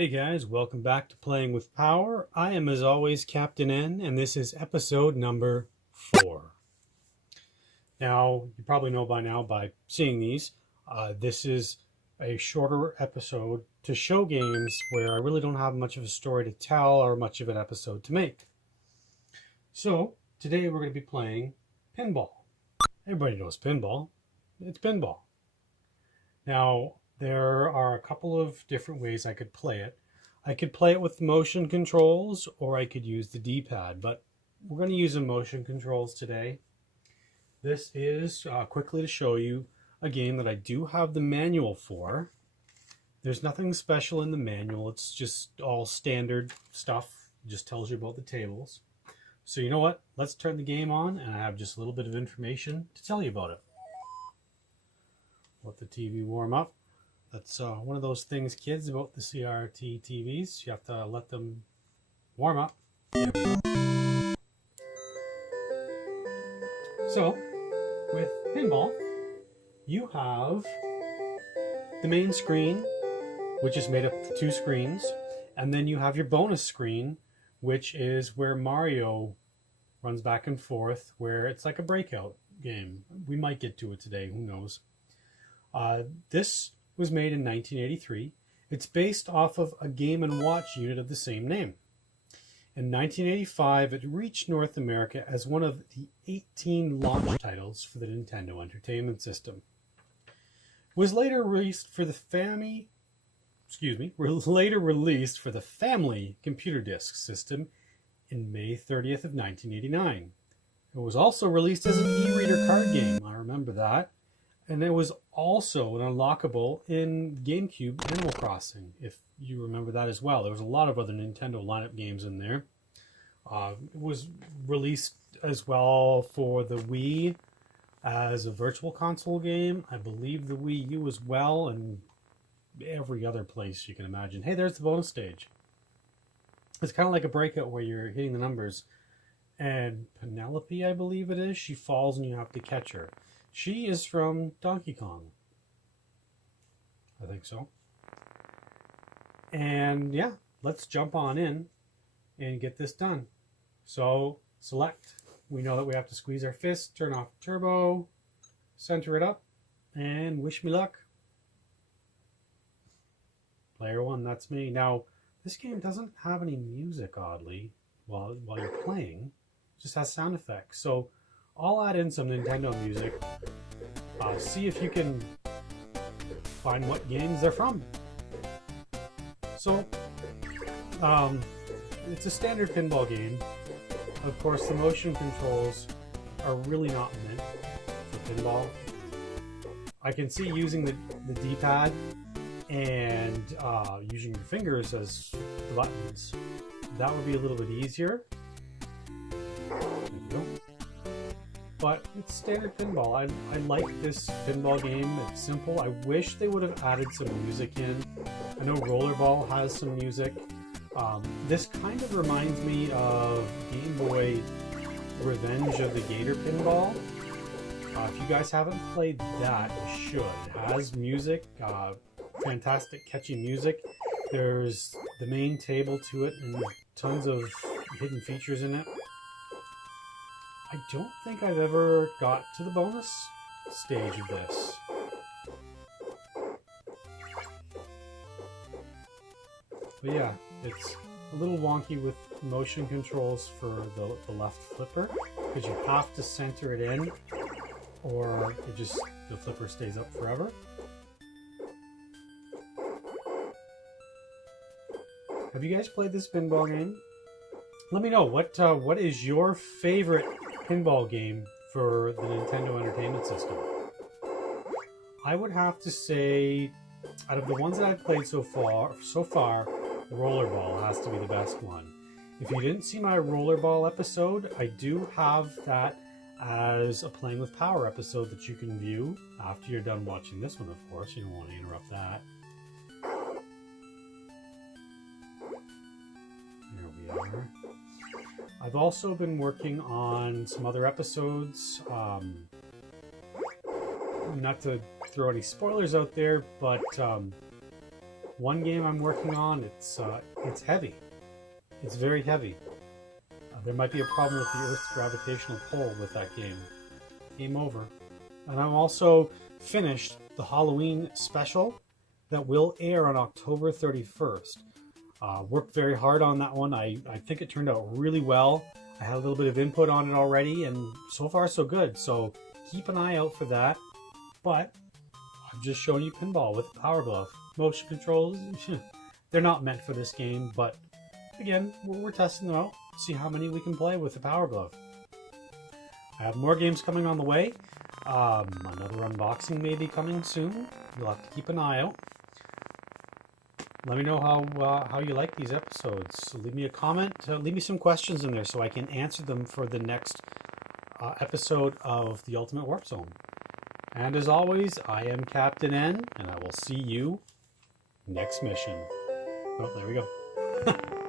Hey guys, welcome back to Playing with Power. I am as always Captain N, and this is episode number 4. Now, you probably know by now by seeing these, this is a shorter episode to show games where I really don't have much of a story to tell or much of an episode to make. So, today we're going to be playing Pinball. Everybody knows Pinball. It's Pinball. Now, there are a couple of different ways I could play it. I could play it with motion controls, or I could use the D-pad, but we're going to use the motion controls today. This is, quickly to show you, a game that I do have the manual for. There's nothing special in the manual. It's just all standard stuff. It just tells you about the tables. So you know what? Let's turn the game on, and I have just a little bit of information to tell you about it. Let the TV warm up. That's one of those things, kids, about the CRT TVs. You have to let them warm up. There we go. So, with Pinball, you have the main screen, which is made up of 2 screens, and then you have your bonus screen, which is where Mario runs back and forth, where it's like a breakout game. We might get to it today, who knows. This was made in 1983. It's based off of a Game & Watch unit of the same name. In 1985, it reached North America as one of the 18 launch titles for the Nintendo Entertainment System. It was later released for the Family Computer Disk System in May 30th of 1989. It was also released as an e-reader card game. I remember that. And it was also an unlockable in GameCube Animal Crossing, if you remember that as well. There was a lot of other Nintendo lineup games in there. It was released as well for the Wii as a virtual console game. I believe the Wii U as well, and every other place you can imagine. Hey, there's the bonus stage. It's kind of like a breakout where you're hitting the numbers. And Penelope, I believe it is, she falls and you have to catch her. She is from Donkey Kong. I think so. And yeah, let's jump on in and get this done. So, select. We know that we have to squeeze our fist, turn off turbo, center it up, and wish me luck. Player 1, that's me. Now, this game doesn't have any music, oddly, while you're playing. It just has sound effects. So, I'll add in some Nintendo music. See if you can find what games they're from. So, it's a standard pinball game. Of course, the motion controls are really not meant for pinball. I can see using the D-pad and using your fingers as the buttons. That would be a little bit easier. There you go. But it's standard pinball. I like this pinball game. It's simple. I wish they would have added some music in. I know Rollerball has some music. This kind of reminds me of Game Boy Revenge of the Gator Pinball. If you guys haven't played that, you should. It has music, fantastic catchy music. There's the main table to it and tons of hidden features in it. I don't think I've ever got to the bonus stage of this. But yeah, it's a little wonky with motion controls for the left flipper, because you have to center it in, or the flipper stays up forever. Have you guys played this pinball game? Let me know, what is your favorite pinball game for the Nintendo Entertainment System? I would have to say, out of the ones that I've played so far, Rollerball has to be the best one. If you didn't see my Rollerball episode, I do have that as a Playing with Power episode that you can view after you're done watching this one, of course. You don't want to interrupt that. There we are. I've also been working on some other episodes. Not to throw any spoilers out there, but One game I'm working on, it's heavy. It's very heavy. There might be a problem with the Earth's gravitational pull with that game. Game over. And I'm also finished the Halloween special that will air on October 31st. Worked very hard on that one. I think it turned out really well. I had a little bit of input on it already, and so far so good. So keep an eye out for that. But I'm just showing you pinball with Power Glove. Motion controls, they're not meant for this game, but again, we're testing them out. See how many we can play with the Power Glove. I have more games coming on the way. Another unboxing may be coming soon. You'll have to keep an eye out. Let me know how you like these episodes. Leave me a comment. Leave me some questions in there so I can answer them for the next episode of the Ultimate Warp Zone. And as always, I am Captain N, and I will see you next mission. Oh, there we go.